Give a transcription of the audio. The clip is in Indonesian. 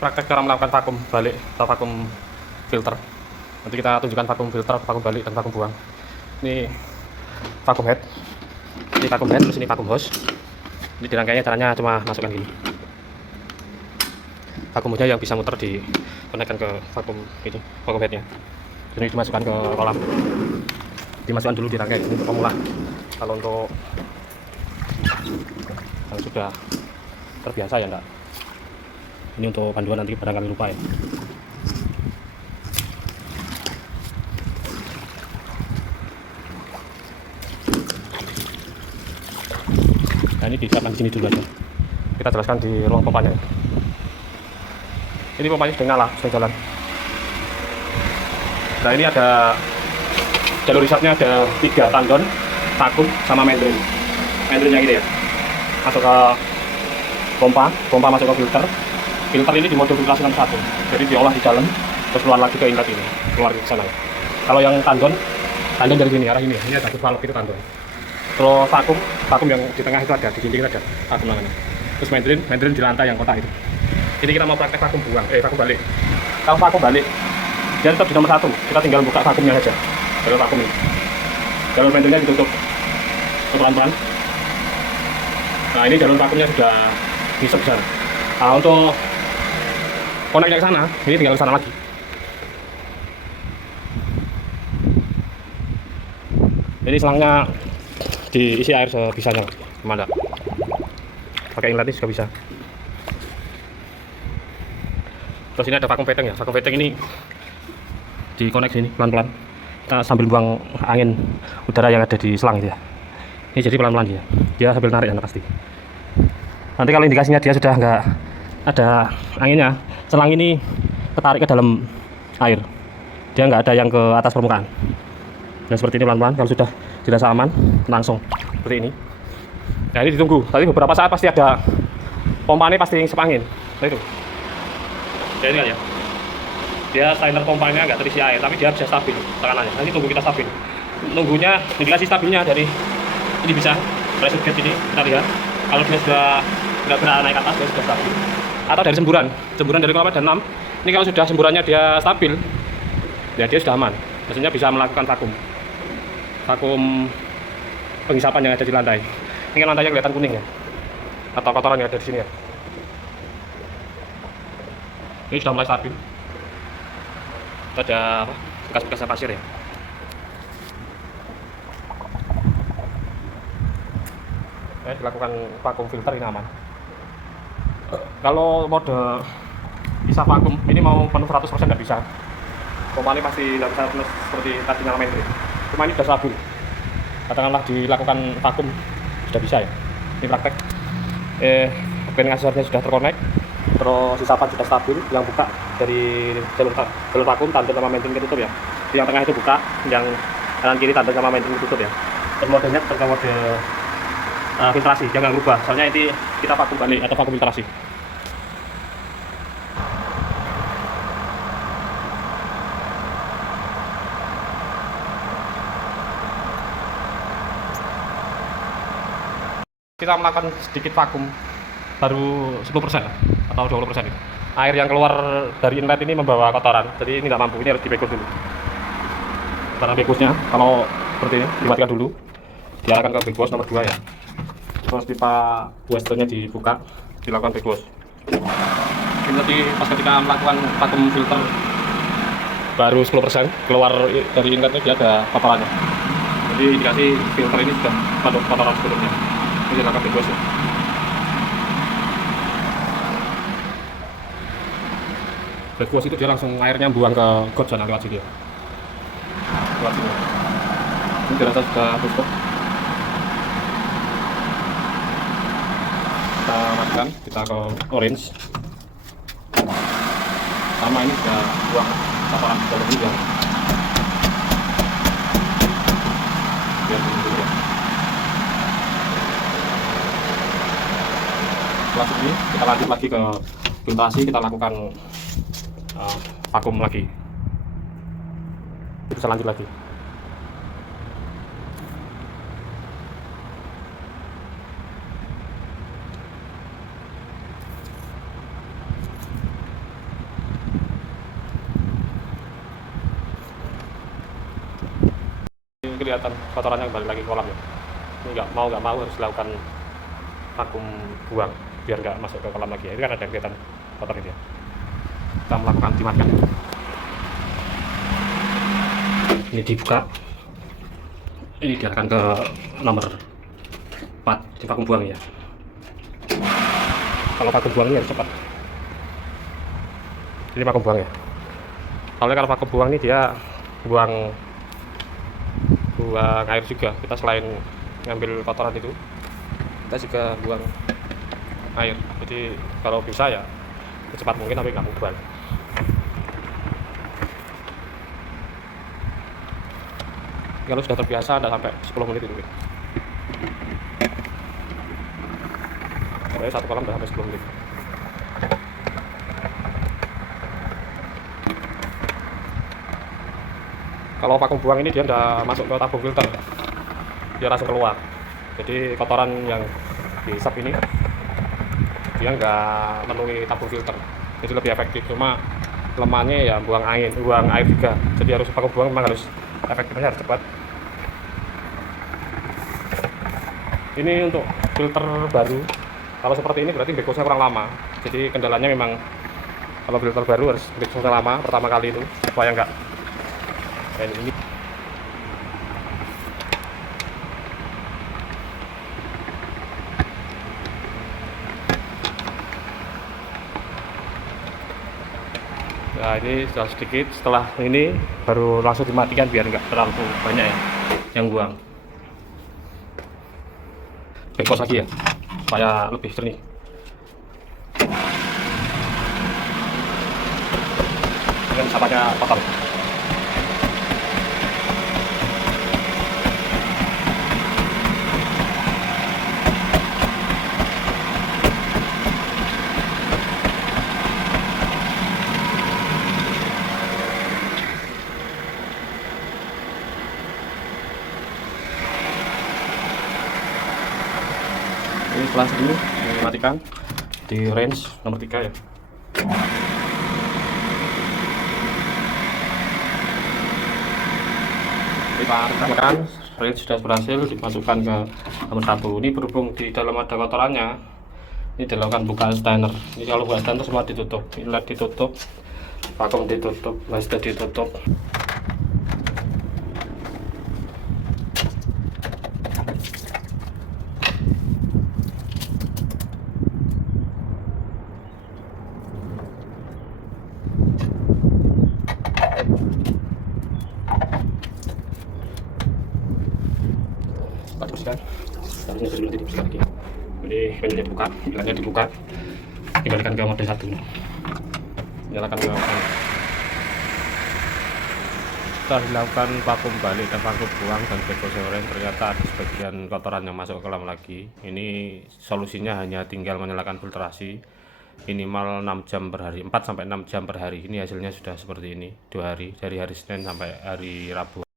praktek cara melakukan vakum balik atau vakum filter. Nanti kita tunjukkan vakum filter, vakum balik, dan vakum buang. Ini vakum head, terus ini vakum hose. Ini dirangkainya caranya cuma masukkan gini. Vakum hose yang bisa muter dikonekkan ke vakum headnya. Jadi dimasukkan ke kolam. Dimasukkan dulu dirangkai untuk pemula. Kalau untuk yang sudah terbiasa ya enggak. Ini untuk panduan nanti barangkali lupa ya. Nah, ini disiapkan di sini dulu aja. Kita jelaskan di ruang pompanya. Ini pompanya sudah nyala, sudah jalan. Nah, ini ada jalur resetnya, ada 3 tandon, vakum, sama membrane. Membrane yang ini ya, masuk ke pompa masuk ke filter. Filter ini dimodifikasi 61, jadi diolah di dalam, terus keluar lagi ke inlet ini, keluar ke sana. Kalau yang tandon dari sini, arah ini ya, ini ada valve itu tandon. Terus vakum yang di tengah itu ada, di dinding ada vakum namanya. Terus membrane di lantai yang kotak itu. Ini kita mau praktek vakum balik. Kalau vakum balik, dia tetap di nomor 1, kita tinggal buka vakumnya saja. Jalur vakum ini, jalur membrane-nya ditutup pelan-pelan. Nah, ini jalur vakumnya sudah ngisep sana. Nah, untuk koneknya ke sana, ini tinggal ke sana lagi. Ini selangnya diisi air sebisanya, gimana? Pakai inlet ini juga bisa. Terus ini ada vakum fitting ya. Vakum fitting ini dikonek sini pelan-pelan. Kita sambil buang angin udara yang ada di selang itu ya. Ini jadi pelan-pelan dia sambil narik pasti. Nanti kalau indikasinya dia sudah nggak ada anginnya, selang ini ketarik ke dalam air, dia nggak ada yang ke atas permukaan. Dan seperti ini pelan-pelan. Kalau sudah dirasa aman, langsung seperti ini. Nah, ini ditunggu. Tadi beberapa saat pasti ada pompa ini pasti ngisep angin. Nah, itu. Jadi kan ya, dia styler pompanya nggak terisi air, tapi dia bisa stabil tekanannya. Nanti tunggu kita stabil. Nunggunya indikasi stabilnya dari ini bisa pressure gauge ini kita lihat. Kalau dia sudah nggak berani naik atas, dia sudah stabil. Atau dari semburan dari kilometer 6. Ini kalau sudah semburannya dia stabil, ya dia sudah aman. Maksudnya bisa melakukan vakum penghisapan yang ada di lantai. Ini kan lantainya kelihatan kuning ya, atau kotoran yang ada di sini ya. Ini sudah mulai stabil. Ada bekas-bekas pasir ya. Dilakukan vakum filter ini aman. Kalau mode bisa vakum ini mau penuh 100% nggak bisa. Pompa ini pasti nggak bisa penuh seperti tadi nyala membrane. Cuma ini sudah stabil. Katakanlah dilakukan vakum sudah bisa ya. Ini praktek. Opening accessory sudah terkonek. Terus sisapan sudah stabil. Yang buka dari jalur vakum tandon sama membrane ketutup ya. Yang tengah itu buka, yang kanan kiri tandon sama membrane ketutup ya. Terus modenya tetap mode filtrasi, jangan berubah. Soalnya ini kita vakum balik atau vakum filtrasi. Kita melakukan sedikit vakum baru 10% atau 20% itu. Air yang keluar dari inlet ini membawa kotoran, jadi ini nggak mampu, ini harus dibekus dulu. Cara begusnya, kalau seperti ini, dimatikan dulu, diarahkan ke begos nomor 2 ya. Terus pipa wasternya dibuka, dilakukan begos. Ini tadi pas ketika melakukan vakum filter baru 10% keluar dari inletnya, dia ada kotorannya. Jadi indikasi filter ini sudah penuh kotoran sebelumnya. Ini dilakukan begos ya. Begos itu dia langsung airnya buang ke got sana lewat sini ya. Lewat sini. Ini dirasa sudah tutup. Kita matikan, kita ke orange. Sama ini sudah buang kotoran dalam ini ya. Biar dulu ya. Setelah ini kita lanjut lagi ke filtrasi, kita lakukan vakum lagi. Bisa lanjut lagi. kelihatan kotorannya kembali lagi ke kolam ya. Ini nggak mau harus dilakukan vakum buang biar nggak masuk ke kolam lagi ya. Ini kan ada kelihatan kotor gitu ya. Kita melakukan timakan. Ini dibuka, ini diarahkan ke nomor 4 di vakum buang ya. Kalau vakum buang ini harus cepat. Ini vakum buang ya. Soalnya kalau vakum buang ini dia buang air juga. Kita selain ngambil kotoran itu, kita juga buang air. Jadi kalau bisa ya secepat mungkin tapi nggak buang. Kalau sudah terbiasa ada sampai 10 menit itu. Pokoknya satu kolam udah sampai 10 menit. Kalau vakum buang ini dia udah masuk ke tabung filter, dia langsung keluar. Jadi kotoran yang dihisap ini dia nggak memenuhi tabung filter, jadi lebih efektif. Cuma kelemahannya ya buang air juga. Jadi harus vakum buang memang harus efektifnya harus cepat. Ini untuk filter baru. Kalau seperti ini berarti bekosnya kurang lama. Jadi kendalanya memang kalau filter baru harus bekosnya lama pertama kali itu supaya enggak kayak ini. Nah ini sudah sedikit, setelah ini baru langsung dimatikan biar enggak terlalu banyak ya yang buang. Bekos lagi ya supaya lebih jernih. Dengan sampahnya kotor. Ini setelah segini dimatikan di range nomor 3 ya. Kita tekan range sudah berhasil dimasukkan ke nomor 1. Ini berhubung di dalam ada kotorannya, ini dilakukan bukaan stainer. Ini kalau bukaan stainer semua ditutup, inlet ditutup, vakum ditutup, waste ditutup. Dibersihkan, harusnya sebelum dibersihkan lagi. Jadi pintunya dibuka, inletnya dibuka, kembalikan ke mode 1. Nyalakan ke setelah dilakukan vakum balik dan vakum buang dan bekosnya ternyata ada sebagian kotoran yang masuk ke kolam lagi. Ini solusinya hanya tinggal menyalakan filtrasi minimal 6 jam per hari, 4 sampai 6 jam per hari. Ini hasilnya sudah seperti ini 2 hari, dari hari Senin sampai hari Rabu.